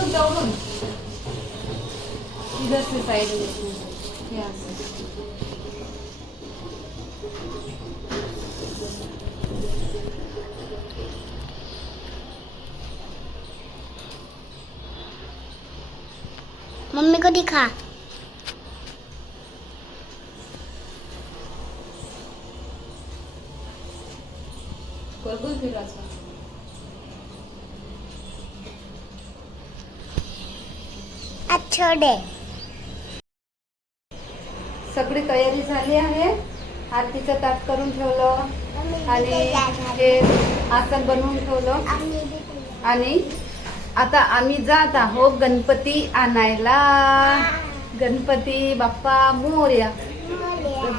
इथून जवळून इधर साइड से मम्मी को दिखा। गोल फिरायचं अच्छा डे सगळी तयारी झाली आहे. आरतीचं ताट करून ठेवलं आणि हे आसन बनवून ठेवलं. आणि आता आम्ही जात आहोत गणपती आणायला. गणपती बाप्पा मोर्या.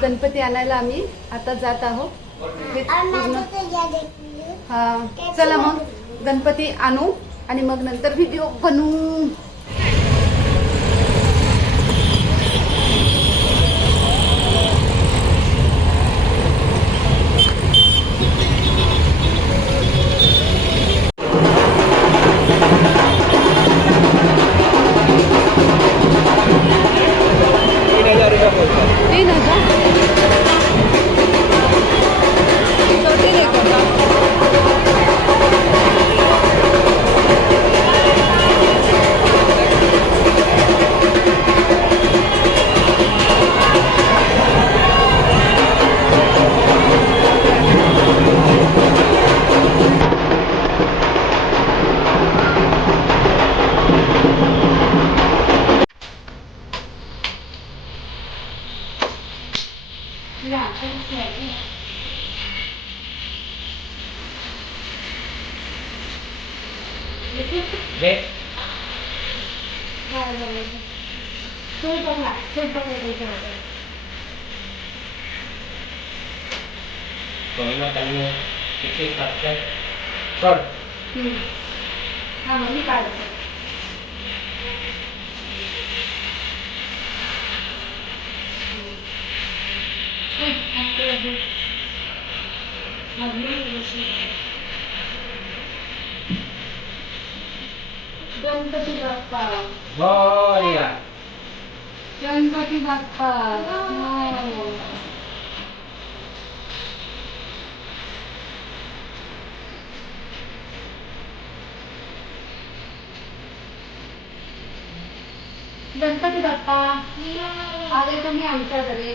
गणपती आणायला आम्ही आता जात आहोत. हे हा. चला मग गणपती आणू आणि मग नंतर व्हिडिओ बनवू. อยากเป็นเขียนเองเด็กมช่วยตรงไหนช่วยตรงไหนดีกว่าก่อนมาตั้งเงินคิดคิดตัดใจต้นอืมทำมันที่ไปเ गणपती बाप्पा गणपती बाप्पा हो. गणपती बाप्पा आले तुम्ही आमच्या घरी.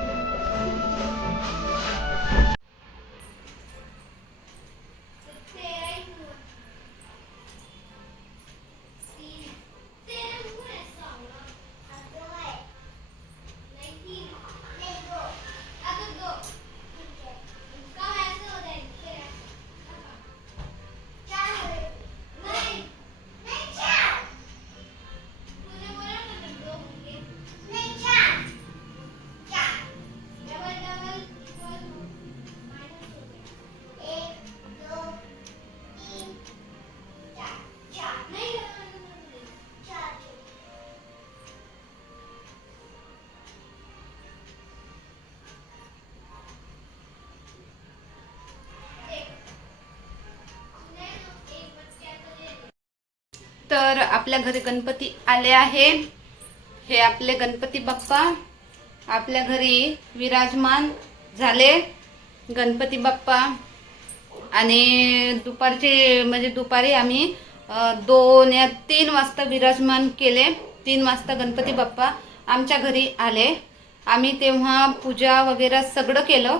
तर आपल्या घरी गणपती आले आहे. हे आपले गणपती बाप्पा आपल्या घरी विराजमान झाले गणपती बाप्पा. आणि दुपारचे म्हणजे दुपारी आम्ही दोन या तीन वाजता विराजमान केले. तीन वाजता गणपती बाप्पा आमच्या घरी आले. आम्ही तेव्हा पूजा वगैरे सगळं केलं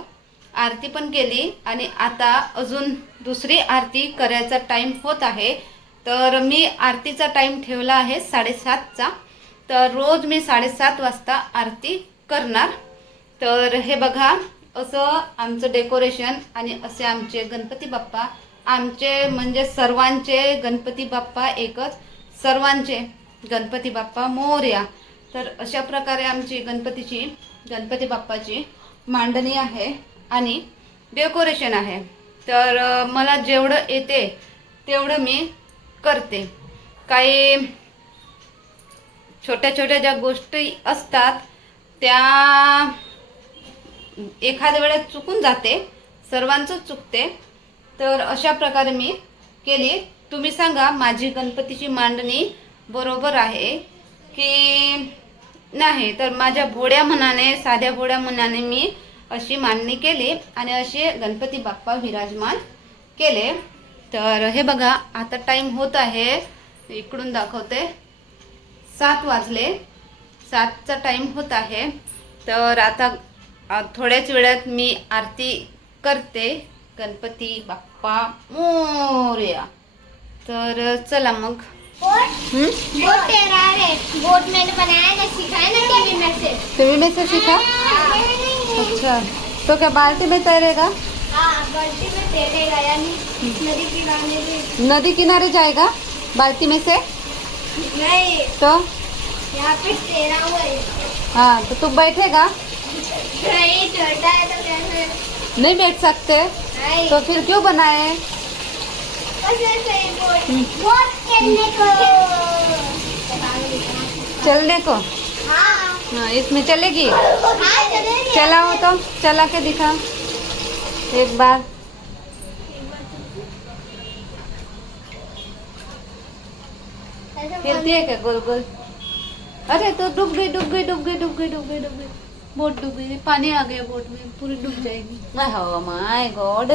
आरती पण केली. आणि आता अजून दुसरी आरती करायचा टाईम होत आहे. तर मी आरतीचा टाईम ठेवला आहे साडेसातचा. तर रोज मी साडेसात वाजता आरती करणार. तर हे बघा असं आमचं डेकोरेशन आणि असे आमचे गणपती बाप्पा आमचे म्हणजे सर्वांचे गणपती बाप्पा एकच सर्वांचे गणपती बाप्पा मोर्या. तर अशा प्रकारे आमची गणपतीची गणपती बाप्पाची मांडणी आहे आणि डेकोरेशन आहे. तर मला जेवढं येते तेवढं मी करते. काही छोट्या छोट्या ज्या गोष्टी असतात त्या एखाद्या वेळेस चुकून जाते सर्वांचंच चुकते. तर अशा प्रकारे मी केली. तुम्ही सांगा माझी गणपतीची मांडणी बरोबर आहे की नाही? तर माझ्या भोड्या मनाने साध्या भोड्या मनाने मी अशी मांडणी केली आणि असे गणपती बाप्पा विराजमान केले. तर हे बघा आता टाईम होत आहे. इकडून दाखवते. सात वाजले. सातचा टाईम होत आहे. तर आता थोड्याच वेळात मी आरती करते. गणपती बाप्पा मोरया. तर चला मग. हम्म? बोट तेरा बोट मैंने बनाया ना सिखाया ना टीवी में से सीखा अच्छा. तो क्या बाल्टी में तैरेगा? बाल्टी में तैरेगा यानी नदी किनारे नदी किनारे जाएगा बाल्टी में से? नहीं। तो? यहाँ पे तैरा हुआ है। हाँ तो तू बैठेगा। नहीं छोटा है तो कैसे नहीं बैठ सकते। नहीं। तो फिर क्यों बनाए? ही को। चलने को? हाँ। हाँ इसमें चलेगी? हाँ चलेंगे। चलाओ तो चला के दिखा। एक बार. फिरती है क्या गोल गोल अरे तो डूब गई डूब गई डूब गई डूब गई डूब गई डूब गई बोट डूब गई पानी आ गया बोट में. पूरी डूब जाएगी. माय गॉड